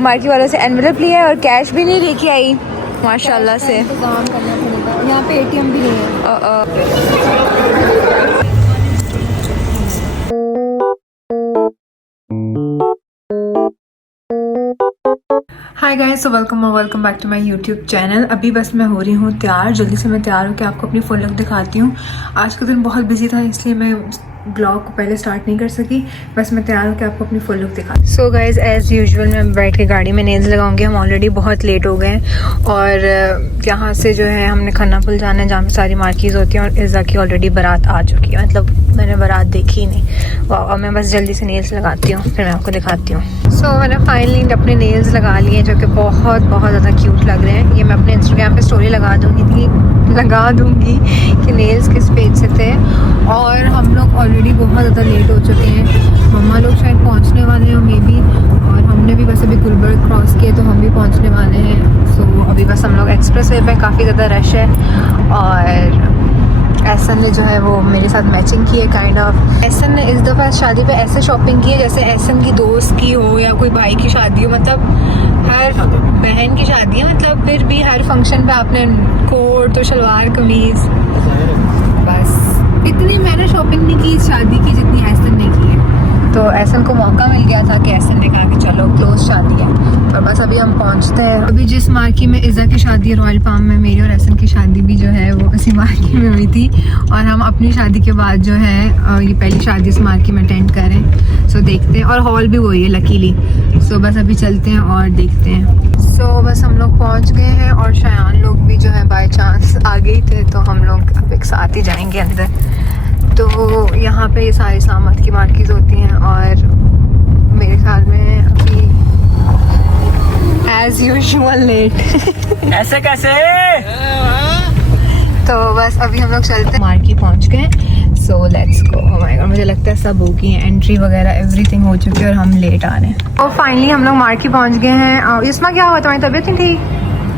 Marquee वालों से envelope लिया है और कैश भी नहीं लेके आई माशाल्लाह से। इंतजाम करना पड़ेगा, यहाँ पे ATM भी नहीं है। Hi guys, so welcome back to my YouTube channel. अभी बस मैं हो रही हूँ तैयार, जल्दी से मैं तैयार होकर आपको अपनी फुल लुक दिखाती हूँ। आज का दिन बहुत बिजी था इसलिए मैं ब्लॉग को पहले स्टार्ट नहीं कर सकी। बस मैं तैयार होकर आपको अपनी फुल लुक दिखाती हूँ। सो गाइस, एज़ यूजुअल मैं बैठ के गाड़ी में नेल्स लगाऊंगी। हम ऑलरेडी बहुत लेट हो गए हैं और यहाँ से जो है हमने खन्ना पुल जाना है जहाँ पे सारी मार्कीज़ होती हैं और इज़ा की ऑलरेडी बारात आ चुकी है। मतलब मैंने बारात देखी ही नहीं। और मैं बस जल्दी से नेल्स लगाती हूँ, फिर मैं आपको दिखाती हूँ। सो मैंने फाइनली अपने नेल्स लगा लिए जो कि बहुत ज़्यादा क्यूट लग रहे हैं। ये मैं अपने इंस्टाग्राम पे स्टोरी लगा दूँगी कि नेल्स किस पेज से थे। और हम लोग ऑलरेडी बहुत ज़्यादा लेट हो चुके हैं। मम्मा लोग शायद पहुँचने वाले हैं मे बी, और हमने भी बस अभी गुलबर्ग क्रॉस किया तो हम भी पहुँचने वाले हैं। सो अभी बस हम लोग एक्सप्रेस वे पे, काफ़ी ज़्यादा रश है। और एहसन ने जो है वो मेरे साथ मैचिंग की है काइंड ऑफ। एहसन ने इस दफ़ा शादी पे ऐसे शॉपिंग की है जैसे एहसन की दोस्त की हो या कोई भाई की शादी हो। मतलब हर बहन की शादी है, मतलब फिर भी हर फंक्शन पे आपने कोट और शलवार कमीज़। बस इतनी मैंने शॉपिंग नहीं की शादी की जितनी एहसन ने की है। तो एहसन को मौका मिल गया था कि एहसन ने कहा कि चलो क्लोज शादी है। और बस अभी हम पहुंचते हैं। अभी जिस मार्की में इज़ा की शादी है रॉयल पाम में, मेरी और एहसन की शादी भी जो है वो उसी मार्की में हुई थी। और हम अपनी शादी के बाद जो है ये पहली शादी इस मार्की में अटेंड करें। सो देखते हैं, और हॉल भी वही है लकीली। सो बस अभी चलते हैं और देखते हैं। सो बस हम लोग पहुँच गए हैं और शायान लोग भी जो है बाई चांस आ गए थे, तो हम लोग अब एक साथ ही जाएंगे अंदर। तो यहाँ पे ये सारी इस्लामाबाद की मार्केट होती हैं और मेरे ख्याल में अभी एज यूजुअल लेट ऐसे कैसे? तो बस अभी हम लोग चलते हैं। मार्केट पहुँच गए, so let's go. Oh my God, मुझे लगता है सब हो गई है, एंट्री वगैरह एवरीथिंग हो चुकी है और हम लेट आ रहे हैं। तो फाइनली हम लोग मार्केट पहुँच गए हैं। इस्मा क्या हुआ, तुम्हारी तबीयत नहीं ठीक?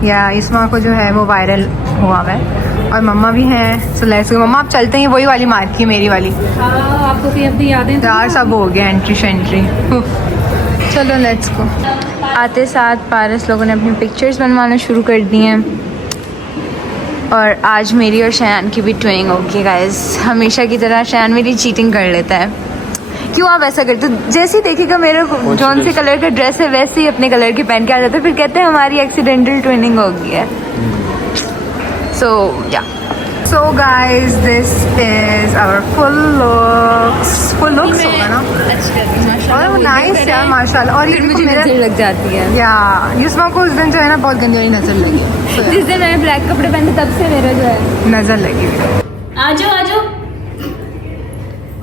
या इस्मा को जो है वो वायरल हुआ है और मम्मा भी हैं। So let's go. मम्मा आप चलते हैं, वही वाली मार्केट मेरी वाली। आपको फिर अपनी यादें यार सब हो गया, एंट्री शेंट्री। चलो लेट्स गो। आते साथ पारस लोगों ने अपनी पिक्चर्स बनवाना शुरू कर दी हैं और आज मेरी और शयान की भी ट्विनिंग होगी गाइस। हमेशा की तरह शयान मेरी चीटिंग कर लेता है। क्यों आप ऐसा करते हो? जैसे ही देखेगा मेरे जौन से कलर का ड्रेस है वैसे ही अपने कलर की पहन के आ जाता है, फिर कहते हैं हमारी एक्सीडेंटल ट्विनिंग हो गई है। सो या so guys, this is our full looks होगा ना। और नाइस यार माशाल्लाह। और ये मुझे नजर लग जाती है या युस्मा को उस दिन जो है ना बहुत गंदी वाली नजर लगी। जिस दिन मैंने ब्लैक कपड़े पहने तब से मेरा जो है नजर लगी हुई। आजो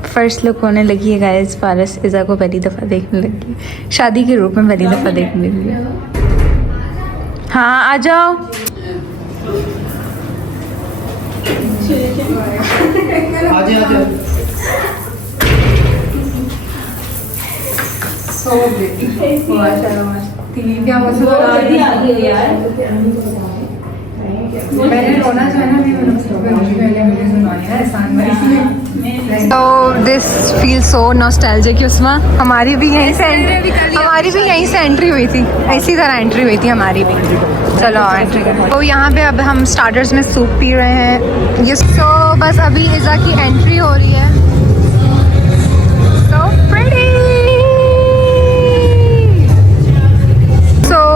फर्स्ट लुक होने लगी है गाइस। पारस इज़ा को पहली दफ़ा देखने लगी, शादी के रूप में पहली दफ़ा देखने लगी। हाँ आ जाओ। So pretty. माशाल्लाह। क्या मैंने रोना जो है ना तो दिस फील सो नॉस्टैल्जिक। उसमें हमारी भी यहीं से एंट्री हुई थी, इसी तरह एंट्री हुई थी हमारी भी। चलो एंट्री करें। तो यहाँ पे अब हम स्टार्टर्स में सूप पी रहे हैं ये। सो बस अभी इज़ा की एंट्री हो रही है। So pretty.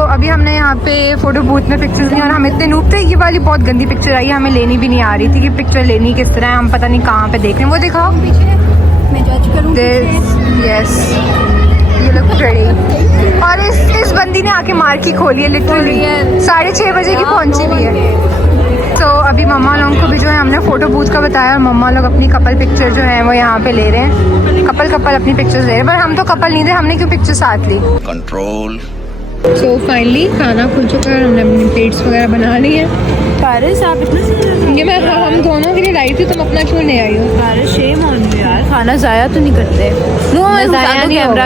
अभी हमने यहाँ पे फोटो बूथ में पिक्चर्स ली और हम इतने नूब थे, ये वाली बहुत गंदी पिक्चर आई है, हमें लेनी भी नहीं आ रही थी कि पिक्चर लेनी किस तरह है। हम पता नहीं कहाँ पे देख रहे हैं, वो दिखाओ पीछे, मैं जज करूँ। यस ये लुक प्रीटी। और इस बंदी ने आके मार्केट खोली है लिटरली, 6:30 बजे की पहुँची भी है। तो अभी मम्मा लोगों को भी जो है हमने फ़ोटो बूथ का बताया और मम्मा लोग अपनी कपल पिक्चर जो है वो यहाँ पे ले रहे हैं। कपल अपनी पिक्चर्स ले रहे हैं, पर हम तो कपल नहीं थे, हमने क्यों पिक्चर साथ ली। कंट्रोल। सो फाइनली खाना खुल चुका है, हमने अपनी प्लेट्स वगैरह बना ली है। पारस आप इतना ये मैं हम दोनों के लिए लाई थी, तुम अपना क्यों नहीं आई हो? पारस शेम ऑन यू यार, खाना ज़ाया तो नहीं करते। ज़ाया नहीं होगा।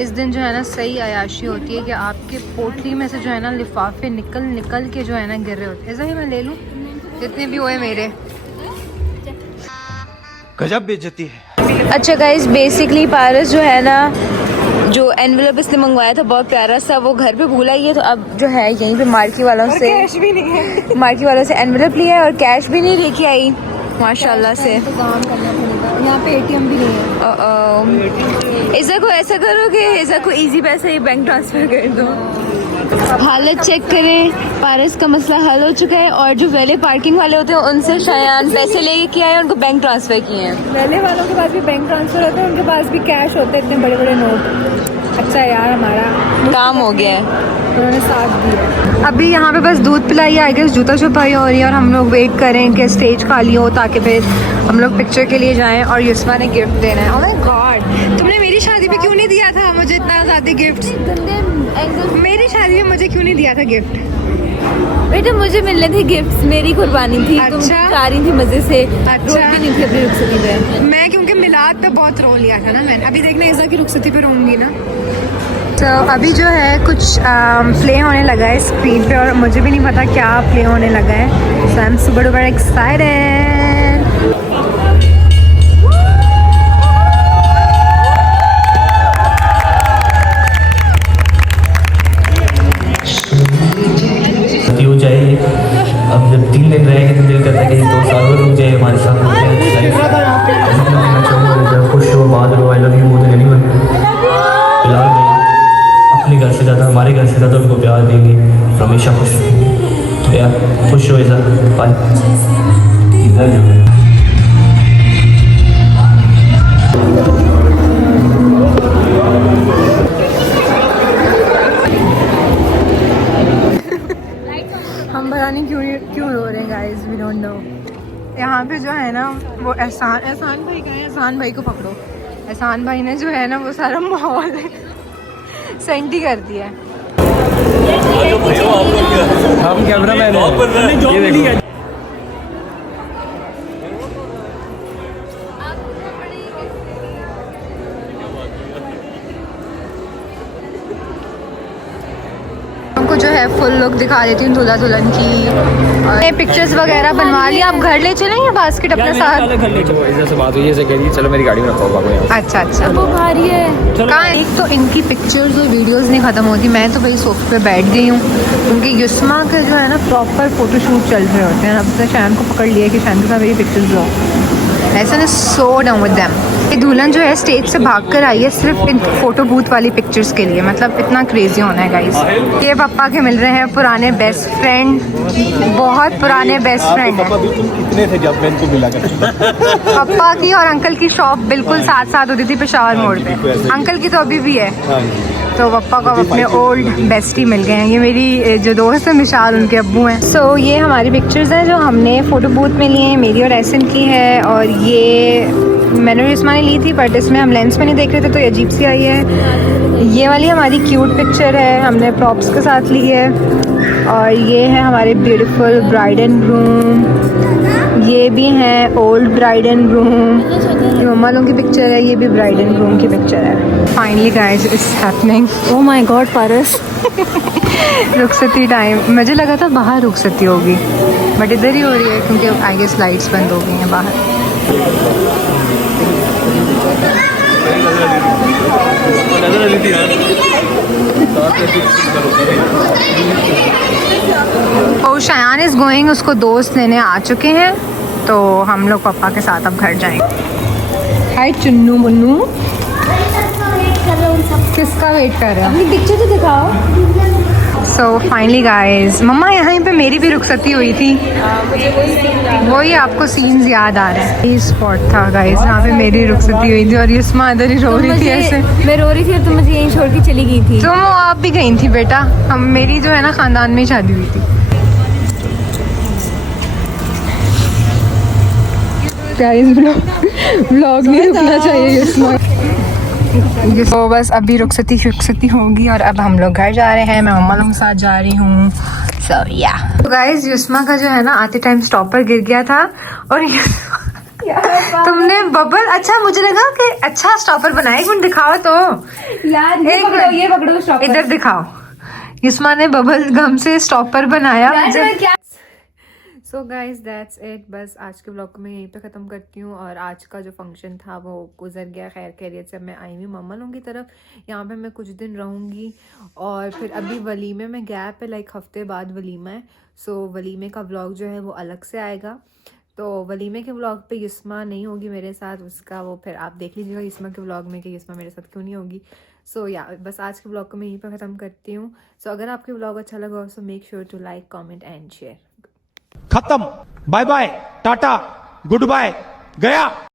इस दिन जो है ना सही अयाशी होती है कि आपके पोटली में से जो है ना लिफाफे निकल के जो है ना गिर रहे होते हैं। ऐसा ही मैं ले लूँ जितने भी हुए मेरे। गजब बेइज्जती है। अच्छा गाइस, बेसिकली पारस जो है ना जो एनवेलप इसने मंगवाया था बहुत प्यारा सा, वो घर पे भूला ही है, तो अब जो है यहीं पे मार्की वालों से कैश भी नहीं है। मार्की वालों से एनवेलप लिया है और कैश भी नहीं लेके आई माशाल्लाह से। इंतजाम करना पड़ेगा, यहाँ पे एटीएम भी नहीं है। इज़ा को ऐसा करो कि इज़ा को इजी पैसे ही बैंक ट्रांसफ़र कर दो। हालत चेक करें, पारस का मसला हल हो चुका है और जो वैले पार्किंग वाले होते हैं उनसे शायद पैसे लेके किया है, उनको बैंक ट्रांसफ़र किए हैं। पहले वालों के पास भी बैंक ट्रांसफर होते हैं, उनके पास भी कैश होते हैं, इतने बड़े बड़े नोट। अच्छा यार हमारा काम हो गया है, उन्होंने साथ दिया। अभी यहाँ पे बस दूध पिलाई आई गेस, जूता छुपाई हो रही है और हम लोग वेट करें कि स्टेज खाली हो ताकि फिर हम लोग पिक्चर के लिए जाएं। और युस्मा ने गिफ्ट देना है। ओह माय गॉड, तुमने मेरी शादी पे क्यों नहीं दिया था मुझे इतना ज़्यादा गिफ्ट? मेरी शादी में मुझे क्यों नहीं दिया था गिफ्ट? बेटा मुझे मिलने थे गिफ्ट्स, मेरी कुर्बानी थी। तुम अच्छा। जा रही थी मजे से, अच्छा। रोती नहीं थी अपनी रुखसती पे। मैं क्योंकि मिलाद पे बहुत रो लिया था ना मैंने, अभी देखना इज़ा की रुखसती पे रोऊंगी ना। तो अभी जो है कुछ प्ले होने लगा है स्क्रीन पे और मुझे भी नहीं पता क्या प्ले होने लगा है। So I am super duper excited. हो जाए। अब जब 3 दिन रहेंगे तो दिल करता है कि 2 साल और रुक जाए हमारे साथ। खुश हो, बात हो, आई लव यू बोलते नहीं बनते। फिलहाल नहीं, अपने घर से ज़्यादा, हमारे घर से ज़्यादा उनको प्यार देंगे, हमेशा खुश। तो यार खुश हो ऐसा बाय। इधर जो है हम पता नहीं क्यों रो रहे हैं गाइस, वी डोंट नो। यहाँ पे जो है ना वो एहसान भाई का है, एहसान भाई को पकड़ो। एहसान भाई ने जो है ना वो सारा माहौल सेंटी कर दिया है। हम कैमरामैन हैं। हमको जो है फुल लुक दिखा देती हूँ दूल्हा दुल्हन की। पिक्चर्स वगैरह बनवा लिया, आप घर ले चलें या बास्केट अपने साथ? से बात हुई, ऐसे कह रही चलो मेरी गाड़ी में रखो बाबू यहाँ। अच्छा अच्छा, वो भारी है। कहाँ? एक तो इनकी पिक्चर्स और वीडियोस नहीं ख़त्म होती। मैं तो भाई सोफे पे बैठ गई हूँ क्योंकि युस्मा के जो है ना प्रॉपर फोटोशूट चल रहे होते हैं। अब तो शाम को पकड़ लिया कि शाम के साथ मेरी पिक्चर्स लो। ऐसा ना सो डाउन विद देम। ये दुल्हन जो है स्टेज से भाग कर आई है सिर्फ इन फोटो बूथ वाली पिक्चर्स के लिए। मतलब इतना क्रेजी होना है गाइस। ये पापा के मिल रहे हैं पुराने बेस्ट फ्रेंड, बहुत पुराने बेस्ट फ्रेंड हैं। कितने थे जब मैं इनको मिला करती? पापा की और अंकल की शॉप बिल्कुल साथ साथ होती थी पेशावर मोड़ पे। अंकल की तो अभी भी है। तो पप्पा को अपने ओल्ड बेस्टी मिल गए हैं। ये मेरी जो दोस्त है मिशाल, उनके अब्बू हैं। सो ये हमारी पिक्चर्स हैं जो हमने फ़ोटो बूथ में लिए हैं, मेरी और एहसन की है। और ये मैंने और युस्मा ने ली थी बट इसमें हम लेंस में नहीं देख रहे थे तो ये अजीब सी आई है। ये वाली हमारी क्यूट पिक्चर है, हमने प्रॉप्स के साथ ली है। और ये है हमारे ब्यूटीफुल ब्राइड एंड ग्रूम। ये भी हैं ओल्ड ब्राइड एंड ग्रूम। ये मम्मा लोगों की पिक्चर है, ये भी ब्राइड एंड ग्रूम की पिक्चर है। Finally guys it's happening. Oh my god Paras, रुखसती टाइम। मुझे लगा था बाहर रुखसती होगी बट इधर ही हो रही है क्योंकि आई गेस लाइट्स बंद हो गई हैं बाहर। और शायान इज गोइंग, उसको दोस्त लेने आ चुके हैं तो हम लोग पापा के साथ अब घर जाएंगे। हाय चुन्नू मुन्नू, किसका वेट कर रहे हो? अपनी पिक्चर तो दिखाओ। सो फाइनली गाइस, मम्मा यहाँ पे मेरी भी रुखसती हुई थी, वही आपको सीन्स याद आ रहे हैं। ये स्पॉट था गाइस जहाँ पे मेरी रुखसती हुई थी और युस्मा इधर ही रो रही थी ऐसे। मैं रो रही थी और तुम मुझे यहीं छोड़ के चली गई थी। तुम आप भी गई थी बेटा, हम मेरी जो है ना खानदान में ही शादी हुई थी। गाइस व्लॉग नहीं रुकना चाहिए युस्मा। तो बस अभी रुखसती होगी और अब हम लोग घर जा रहे हैं। मैं मम्मा लोगों के साथ जा रही हूँ। सो या गाइस, युस्मा का जो है ना आते टाइम स्टॉपर गिर गया था और तुमने बबल, अच्छा मुझे लगा कि अच्छा स्टॉपर बनाया, एक मिनट दिखाओ तो यार ये पकड़ो स्टॉपर, इधर दिखाओ। युस्मा ने बबल गम से स्टॉपर बनाया। So guys that's it. बस आज के ब्लॉग को मैं यहीं पे ख़त्म करती हूँ। और आज का जो फंक्शन था वो गुजर गया खैर खैरियत से। मैं आई हुई मम्मा लोगों की तरफ, यहाँ पे मैं कुछ दिन रहूँगी और फिर अभी वलीमे में गैप है, लाइक हफ्ते बाद वलीमा है। सो वलीमे का व्लॉग जो है वो अलग से आएगा। तो वलीमे के व्लॉग पे यस्मा नहीं होगी मेरे साथ, उसका वो फिर आप देख लीजिएगा यस्मा के व्लॉग में कि यस्मा मेरे साथ क्यों नहीं होगी। सो या बस आज के व्लॉग को मैं यहीं पर ख़त्म करती हूँ। सो अगर आपके व्लॉग अच्छा लगा हो so make sure to like comment and share. खत्म, bye bye, ta-ta, goodbye, गया।